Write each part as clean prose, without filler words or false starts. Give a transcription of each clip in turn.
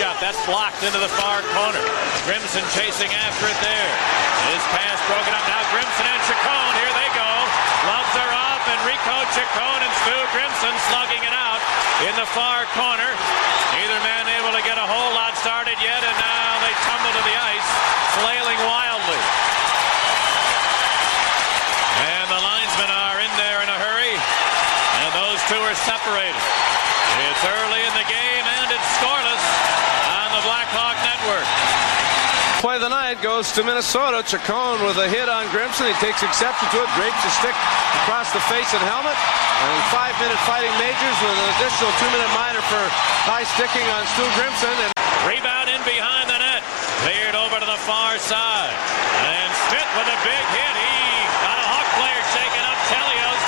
shot. That's blocked into the far corner. Grimson chasing after it there. His pass broken up. Now Grimson and Chacon. Here they go. Gloves are off, and Rico Chacon and Stu Grimson slugging it out in the far corner. Neither man able to get a whole lot started yet, and now they tumble to the ice, flailing wildly. And the linesmen are in there in a hurry, and those two are separated. It's early in the game, and it's scoreless on the Blackhawk Network. Play of the night goes to Minnesota. Chacon with a hit on Grimson. He takes exception to it, drapes his stick across the face and helmet. And 5-minute fighting majors with an additional 2-minute minor for high sticking on Stu Grimson. And rebound in behind the net. Cleared over to the far side. And Smith with a big hit. He got a Hawk player shaking up Chelios.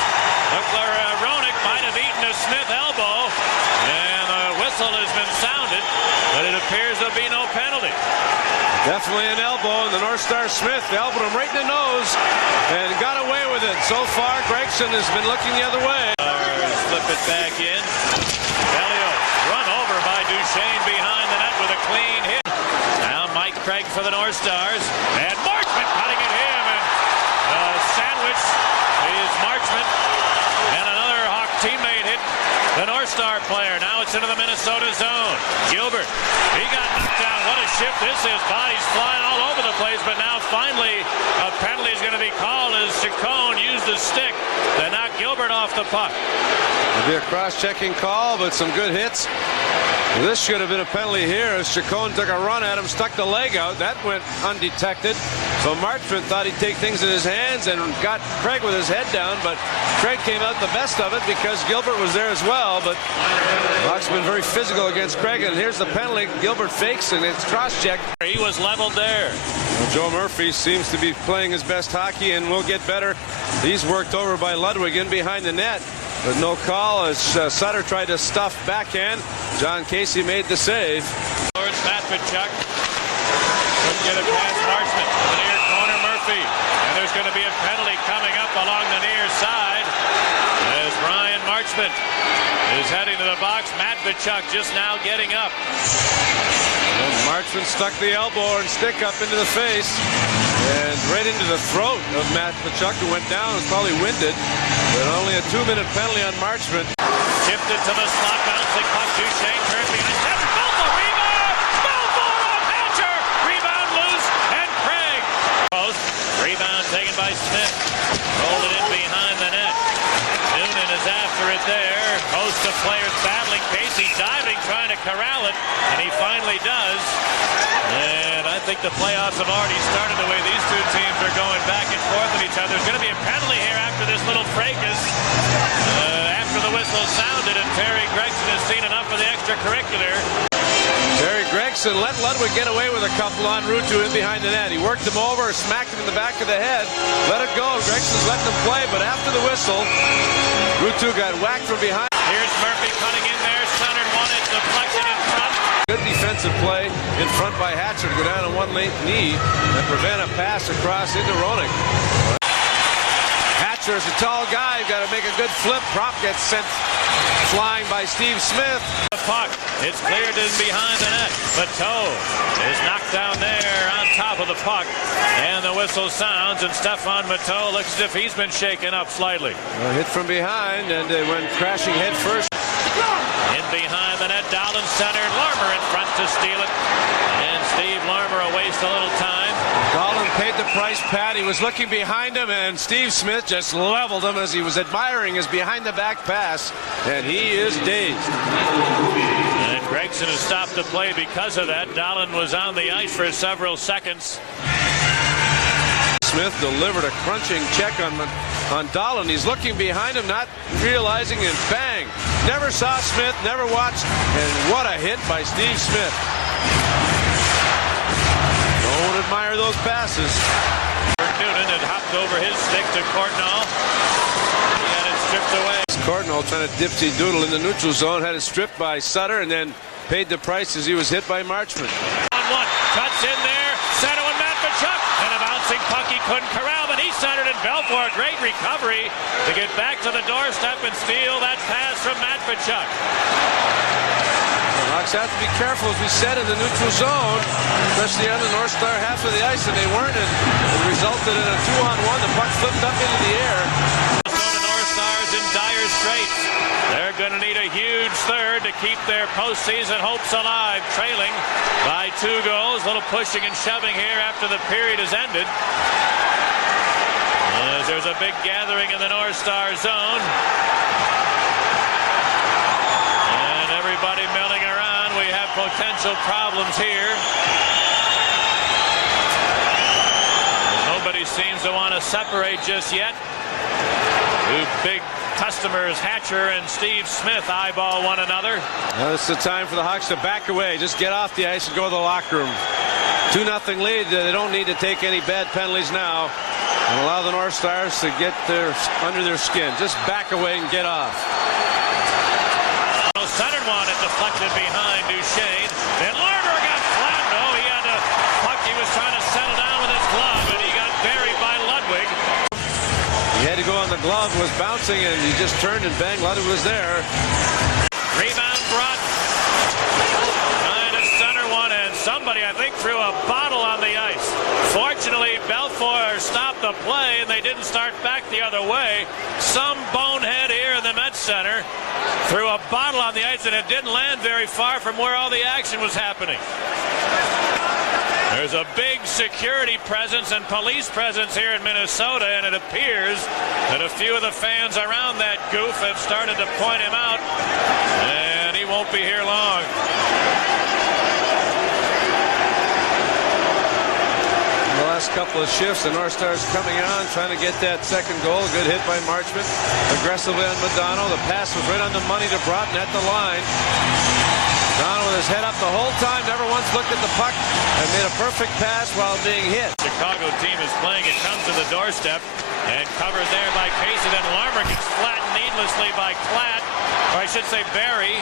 Ronick might have eaten a Smith elbow. And the whistle has been sounded, but it appears there'll be no penalty. Definitely an elbow, and the North Star Smith elbowed him right in the nose and got away with it. So far, Gregson has been looking the other way. Flip it back in. Chelios run over by Duchesne behind the net with a clean hit. Now Mike Craig for the North Stars, and Marchment cutting at him, and sandwich is Marchment, and another Hawk teammate hit the North Star player. Now it's into the Minnesota zone. Gilbert, he got knocked down. What a shift this is. Bodies flying all over the place, but now finally a penalty is going to be called as Chacon used the stick to knock Gilbert off the puck. It'll be a cross-checking call, but some good hits. This should have been a penalty here as Chacon took a run at him, stuck the leg out. That went undetected. So Marchment thought he'd take things in his hands and got Craig with his head down, but Craig came out the best of it because Gilbert was there as well. But Hawks been very physical against Craig, and here's the penalty. Gilbert fakes, and it's cross-checked. He was leveled there. Well, Joe Murphy seems to be playing his best hockey and will get better. He's worked over by Ludwig in behind the net, but no call as Sutter tried to stuff backhand. John Casey made the save. Towards Matvichuk. Couldn't get it past Marchment. The near corner, Murphy. And there's going to be a penalty coming up along the near side as Brian Marchment is heading to the box. Matvichuk just now getting up. And Marchment stuck the elbow and stick up into the face and right into the throat of Matvichuk, who went down, was probably winded, but only a 2-minute penalty on Marchment. Shifted to the slot, bouncing puck. Duchesne turns behind. Belfour, rebound! Belfour on Hatcher! Rebound loose, and Craig. Post. Rebound taken by Smith. Rolled it in behind the net. Noonan is after it there. Host of players battling. Casey diving, trying to corral it, and he finally does. And I think the playoffs have already started the way these two teams are going back and forth at each other. There's going to be a penalty here after this little fracas. After the whistle sounded, and Terry Gregson has seen enough of the extracurricular. Terry Gregson let Ludwig get away with a couple on Ruutu in behind the net. He worked him over, smacked him in the back of the head, let it go. Gregson's letting him play, but after the whistle, Ruutu got whacked from behind. Here's Murphy cutting in there, centered one, it's deflected in front. Good defensive play in front by Hatcher to go down on one knee and prevent a pass across into Ronick. Hatcher is a tall guy, got to make a good flip. Prop gets sent flying by Steve Smith. The puck, it's cleared in behind the net. Bateau is knocked down there on top of the puck, and the whistle sounds, and Stefan Bateau looks as if he's been shaken up slightly. A hit from behind, and it went crashing head first. In behind the net, Dowling centered, Larmer in front to steal it, and Steve Larmer will waste a little time. Dowling paid the price, Pat. He was looking behind him, and Steve Smith just leveled him as he was admiring his behind-the-back pass, and he is dazed. And Gregson has stopped the play because of that. Dowling was on the ice for several seconds. Smith delivered a crunching check on Dahlen. He's looking behind him, not realizing, and bang. Never saw Smith, never watched, and what a hit by Steve Smith. Don't admire those passes. Noonan had hopped over his stick to Courtnall. He had it stripped away. Courtnall trying to dipsy-doodle in the neutral zone, had it stripped by Sutter, and then paid the price as he was hit by Marchment. On one, cuts in there, center and Matvichuk, and a bouncing puck he couldn't corral, but he centered in Belfour. Great recovery to get back to the doorstep and steal that pass from Matvichuk. Hawks have to be careful, as we said, in the neutral zone, especially on the North Star half of the ice, and they weren't, and it resulted in a 2-on-1. The puck flipped up into the air. The North Stars in dire straits. They're going to need a huge third to keep their postseason hopes alive, trailing by 2 goals. A little pushing and shoving here after the period has ended. As there's a big gathering in the North Star zone. And everybody milling around. We have potential problems here. Nobody seems to want to separate just yet. 2 big customers, Hatcher and Steve Smith, eyeball one another. Now this is the time for the Hawks to back away. Just get off the ice and go to the locker room. 2-0 lead. They don't need to take any bad penalties now and allow the North Stars to get under their skin. Just back away and get off. Centered one, it deflected behind Duchesne. Then Larner got flattened. Oh, he had to puck. He was trying to settle down with his glove, and he got buried by Ludwig. He had to go on the glove, was bouncing, and he just turned and bang. Ludwig was there. Rebound brought. Trying to center one, and somebody, I think, threw a bottle on the ice. Fortunately, Belfour stopped the play, and they didn't start back the other way. Some bonehead here in the Met Center threw a bottle on the ice, and it didn't land very far from where all the action was happening. There's a big security presence and police presence here in Minnesota, and it appears that a few of the fans around that goof have started to point him out, and he won't be here long. The last couple of shifts, the North Stars coming on, trying to get that second goal. Good hit by Marchment. Aggressively on Madonna. The pass was right on the money to Broughton at the line. Madonna with his head up the whole time, never once looked at the puck, and made a perfect pass while being hit. Chicago team is playing. It comes to the doorstep and covered there by Casey. Then Larmer gets flattened needlessly by Klatt, or I should say Barry.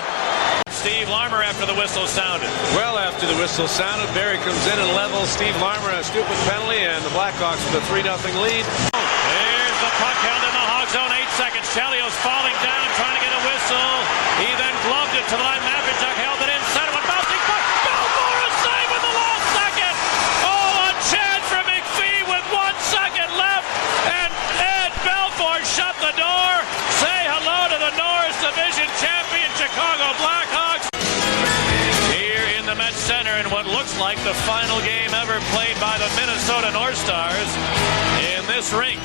Steve Larmer after the whistle sounded. Well, after the whistle sounded, Barry comes in and levels Steve Larmer, a stupid penalty, and the Blackhawks with a 3-0 lead. There's the puck held in the Hawk zone, 8 seconds. Chelio's falling down, trying to get a whistle. He then gloved it to the line. Maverick held it in center. One bouncing puck. Belfour a save in the last second. Oh, a chance for McPhee with 1 second left. And Ed Belfour shut the door. Say hello to the Norris Division champion Chicago Blackhawks. Here in the Met Center in what looks like the final game ever played by the Minnesota North Stars in this rink.